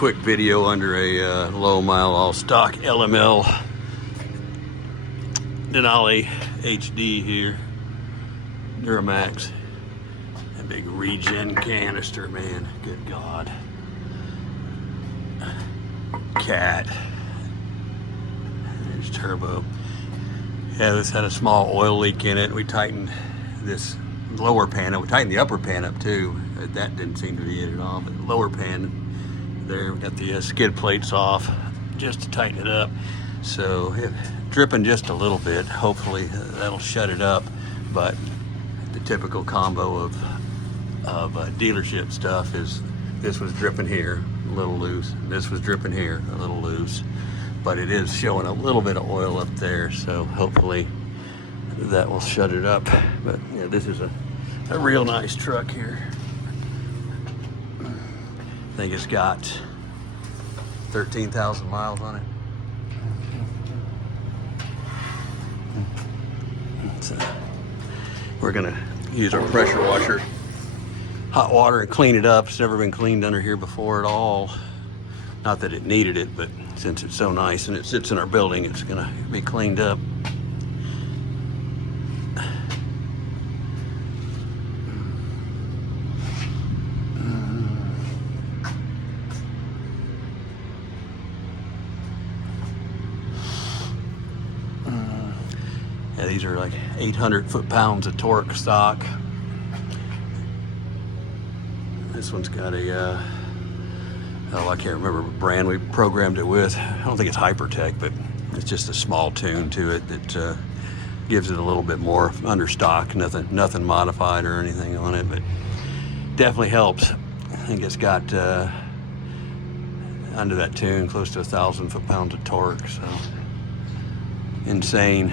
quick video under a low mile all stock LML Denali HD here, Duramax, a big regen canister, man, good God. Cat, there's turbo. Yeah, this had a small oil leak in it. We tightened this lower pan up. We tightened the upper pan up too. That didn't seem to be it at all, but the lower pan there, we got the skid plates off just to tighten it up. So it dripping just a little bit. Hopefully that'll shut it up. But the typical combo of dealership stuff is this was dripping here, a little loose. This was dripping here, a little loose. But it is showing a little bit of oil up there, so hopefully that will shut it up. But yeah, this is a real nice truck here. I think it's got 13,000 miles on it. So we're gonna use our pressure washer, hot water, and clean it up. It's never been cleaned under here before at all. Not that it needed it, but since it's so nice and it sits in our building, it's gonna be cleaned up. Yeah, these are like 800 foot-pounds of torque stock. This one's got a oh, I can't remember what brand we programmed it with. I don't think it's Hypertech, but it's just a small tune to it that gives it a little bit more under stock. Nothing modified or anything on it, but definitely helps. I think it's got under that tune close to 1,000 foot-pounds of torque. So insane.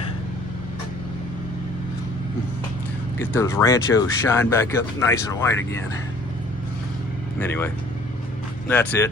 Get those Ranchos shine back up nice and white again. Anyway. That's it.